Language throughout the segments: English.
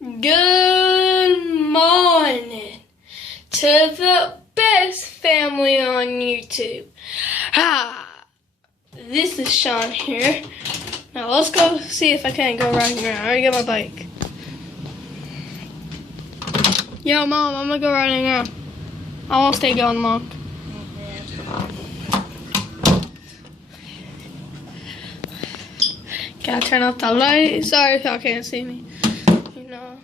Good morning to the best family on YouTube. This is Sean here. Now let's go see if I can't go riding around. I already got my bike. Yo, Mom, I'm gonna go riding around. I won't stay gone long. Gotta turn off the light. Sorry if y'all can't see me. You know.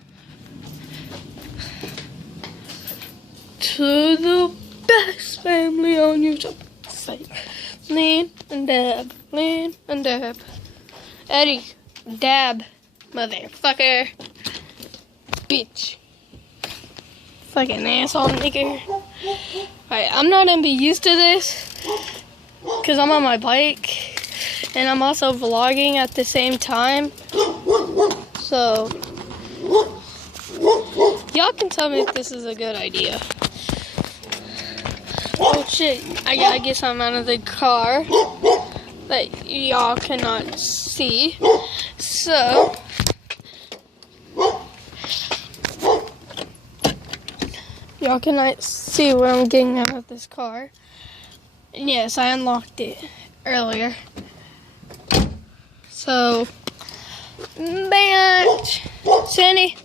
To the best family on YouTube. Say, Lean and Dab. Lean and Dab. Eddie. Dab. Motherfucker. Bitch. Fucking asshole nigga. Alright, I'm not gonna be used to this. Because I'm on my bike. And I'm also vlogging at the same time. So, y'all can tell me if this is a good idea. Oh shit, I gotta get something out of the car that y'all cannot see. So, y'all cannot see what I'm getting out of this car. And yes, I unlocked it earlier. So, bitch, Sandy,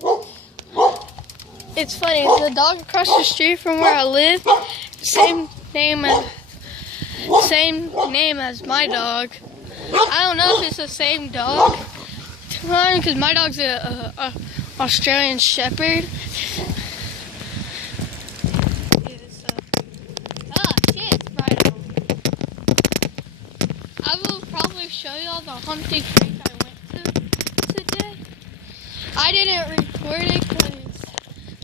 it's funny, the dog across the street from where I live, same name as my dog. I don't know if it's the same dog, because my dog's a Australian Shepherd. I will probably show y'all the haunted creek I went to today. I didn't record it because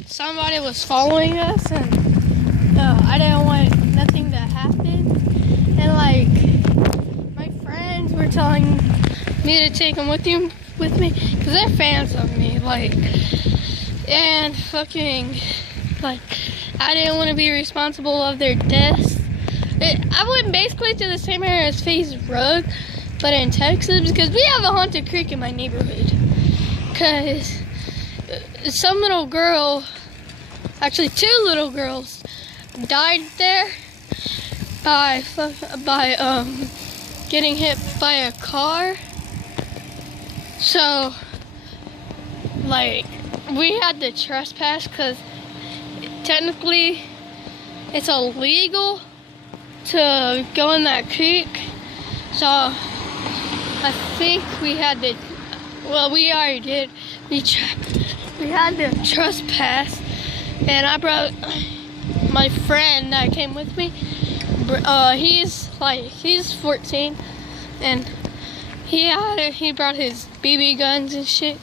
somebody was following us and I didn't want nothing to happen. And like, my friends were telling me to take them with me because they're fans of me. Like, and fucking, like, I didn't want to be responsible of their deaths. I went basically to the same area as FaZe Rug, but in Texas, because we have a haunted creek in my neighborhood. Because some little girl, actually 2 little girls, died there by getting hit by a car. So, like, we had to trespass because technically it's illegal to go in that creek, so I think we had to, well, we already did, we had to trespass, and I brought my friend that came with me. He's 14, and he brought his BB guns and shit,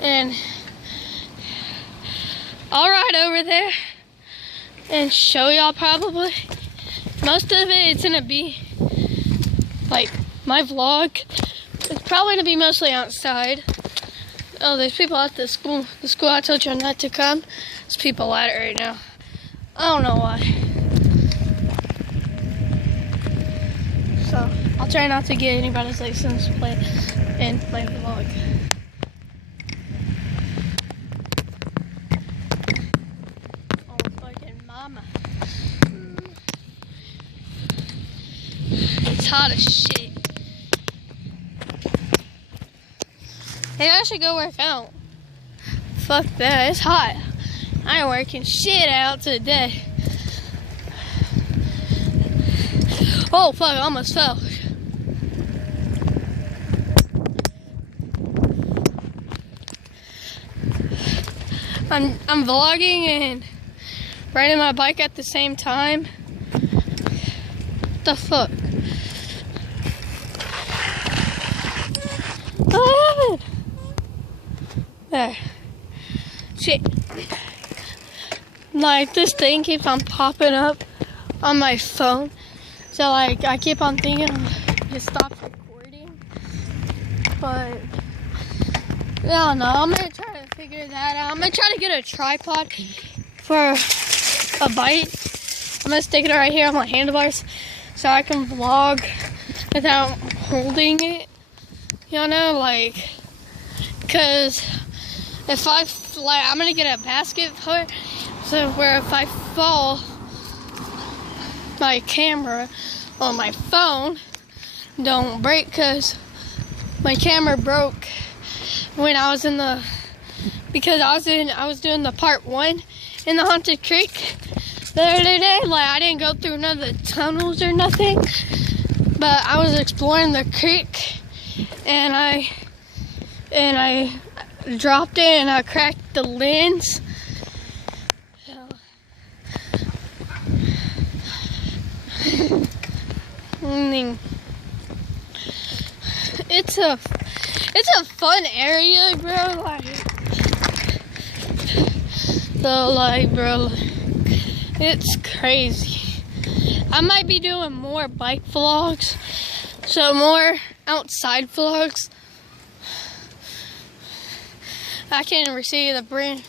and I'll ride over there and show y'all probably. Most of it's gonna be like my vlog. It's probably gonna be mostly outside. Oh, there's people at the school. The school I told you not to come. There's people at it right now. I don't know why. So I'll try not to get anybody's license plate in my vlog. Oh, fucking mama. It's hot as shit. Hey, I should go work out. Fuck that, it's hot. I ain't working shit out today. Oh fuck, I almost fell. I'm vlogging and riding my bike at the same time. What the fuck? What happened? There. Shit. Like, this thing keeps on popping up on my phone. So, like, I keep on thinking it stops recording. But, I don't know. I'm going to try to figure that out. I'm going to try to get a tripod for a bike. I'm going to stick it right here on my handlebars so I can vlog without holding it. You know, like, because if I'm gonna get a basket for it, so where if I fall, my camera on my phone don't break, because my camera broke when I was because I was doing the part 1 in the Haunted Creek the other day. Like, I didn't go through none of the tunnels or nothing, but I was exploring the creek, and I dropped it and I cracked the lens. It's a fun area, bro. Bro, it's crazy. I might be doing more bike vlogs, so more outside vlogs. I can't even see the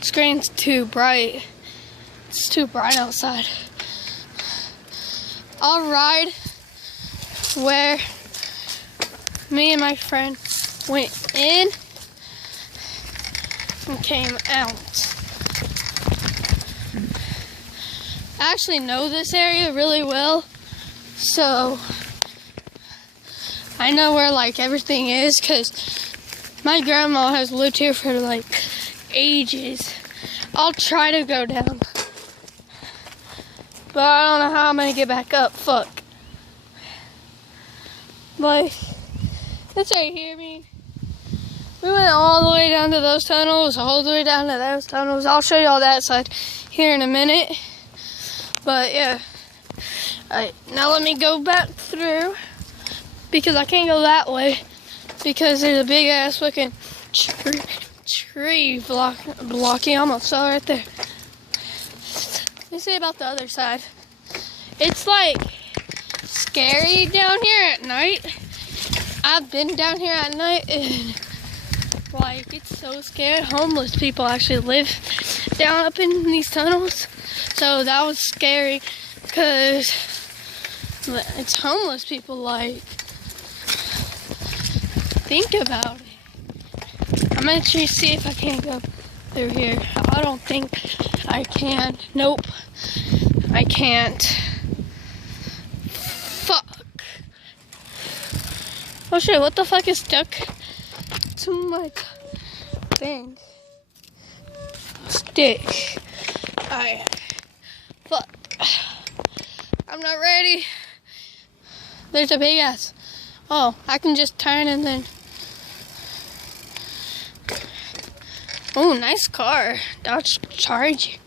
screen's too bright. It's too bright outside. I'll ride where me and my friend went in and came out. I actually know this area really well, so I know where like everything is, because my grandma has lived here for like ages. I'll try to go down, but I don't know how I'm gonna get back up. Fuck. Like, this right here, we went all the way down to those tunnels, all the way down to those tunnels. I'll show you all that side here in a minute. But yeah, alright, now let me go back through, because I can't go that way, because there's a big ass fucking tree blocking. I almost saw it right there. Let me see about the other side. It's like scary down here at night. I've been down here at night, and like, it's so scary. Homeless people actually live down up in these tunnels. So that was scary, because it's homeless people. Like, think about it. I'm gonna try to see if I can't go through here. I don't think I can. Nope, I can't. Fuck. Oh shit, what the fuck is stuck to my thing? Stick. Alright. Fuck. I'm not ready. There's a big ass. Oh, I can just turn and then. Oh, nice car. Dodge Charger.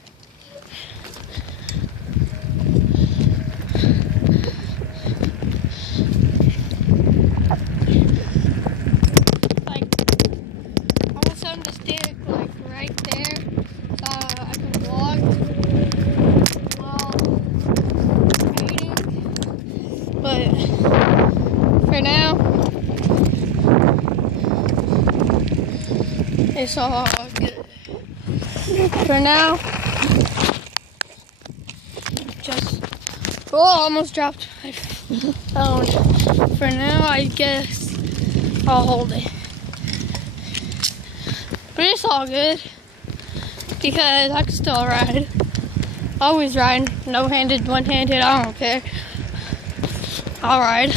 Like, I want something to stick like right there, so I can vlog while eating. But for now, it's all good. For now, just, oh, almost dropped my phone. For now, I guess I'll hold it. But it's all good, because I can still ride. Always ride, no-handed, one-handed, I don't care. I'll ride.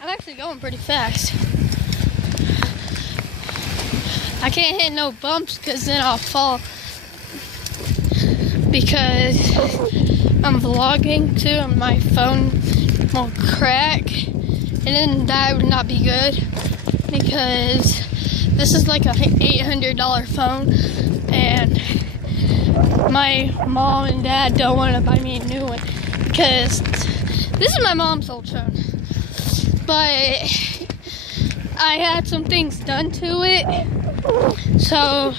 I'm actually going pretty fast. I can't hit no bumps, because then I'll fall. Because I'm vlogging too, and my phone will crack. And then that would not be good, because this is like a $800 phone, and my mom and dad don't want to buy me a new one, because this is my mom's old phone. But I had some things done to it, so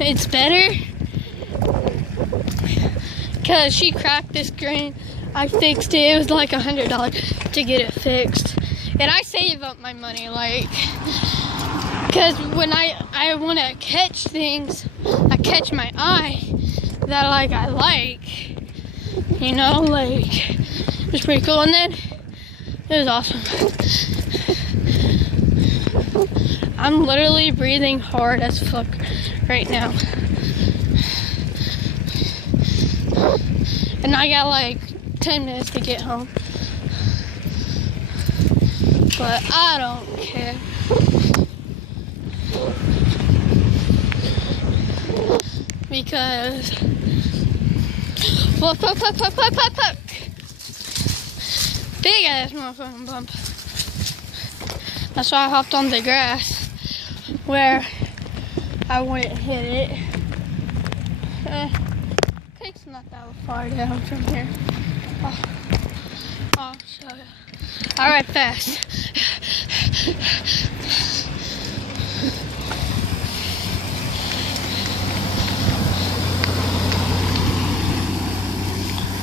it's better, because she cracked the screen. I fixed it. It was like $100 to get it fixed. And I save up my money, like, because when I want to catch things, I catch my eye that, like, I like, you know, like, it was pretty cool. And then it was awesome. I'm literally breathing hard as fuck right now. And I got like 10 minutes to get home. But I don't care. Because fuck. Big ass motherfucking bump. That's why I hopped on the grass where I went and hit it. Creek's not that far down from here. I'll show you. Alright, fast.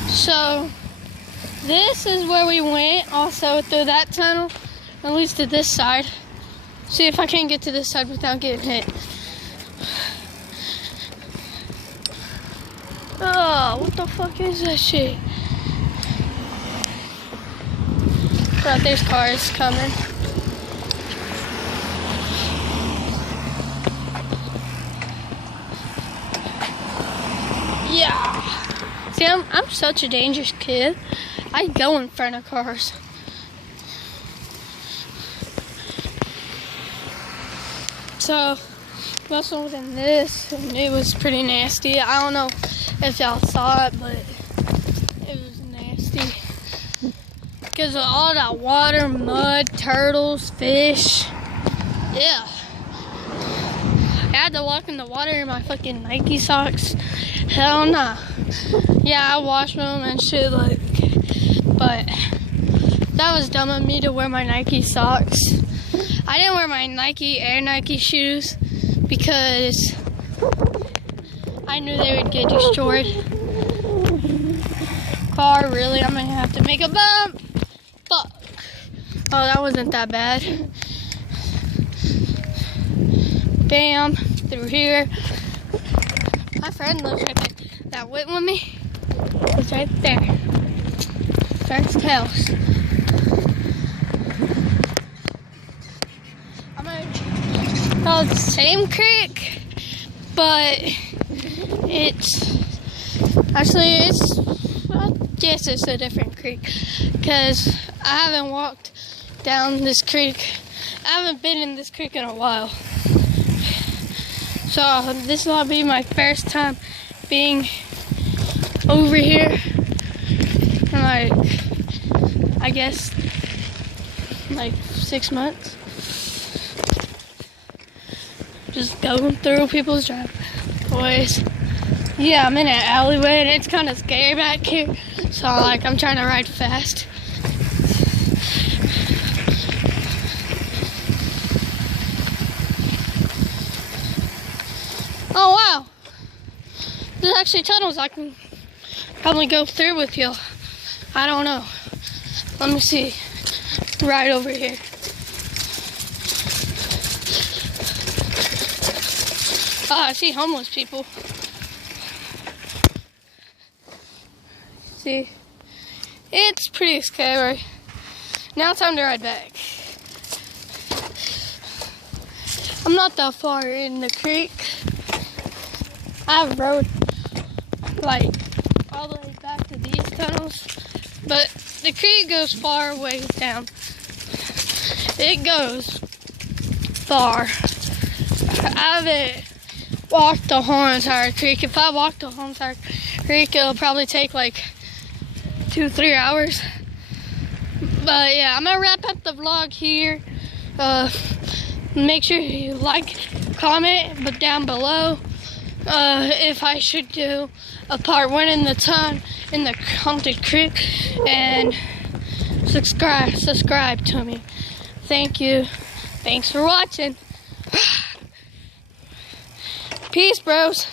So, this is where we went, also through that tunnel, at least to this side. See if I can get to this side without getting hit. Oh, what the fuck is that shit? But there's cars coming. Yeah. See, I'm such a dangerous kid. I go in front of cars. So, we also went in this, and it was pretty nasty. I don't know if y'all saw it, but it was nasty. Because of all that water, mud, turtles, fish. Yeah. I had to walk in the water in my fucking Nike socks. Hell nah. Yeah, I washed them and shit, like, but that was dumb of me to wear my Nike socks. I didn't wear my Air Nike shoes because I knew they would get destroyed. Car, really? I'm gonna have to make a bump. Fuck. Oh, that wasn't that bad. Bam, through here. My friend lives right there. That went with me is right there. That's his house. I'm gonna call it the same creek, but it's actually I guess it's a different creek because I haven't walked down this creek. I haven't been in this creek in a while. So this will be my first time being over here in like, I guess, like 6 months. Just going through people's driveways. Yeah, I'm in an alleyway and it's kind of scary back here. So like, I'm trying to ride fast. Oh wow, there's actually tunnels I can probably go through with you. I don't know. Let me see. Right over here. Oh, I see homeless people. See, it's pretty scary. Now it's time to ride back. I'm not that far in the creek. I rode like all the way back to these tunnels, but the creek goes far ways down. It goes far. I haven't walked the whole entire creek. If I walked the whole entire creek, it'll probably take like 2-3 hours. But yeah, I'm gonna wrap up the vlog here. Make sure you like, comment, but down below if I should do a part 1 in the haunted creek, and subscribe to me. Thank you. Thanks for watching. Peace, bros.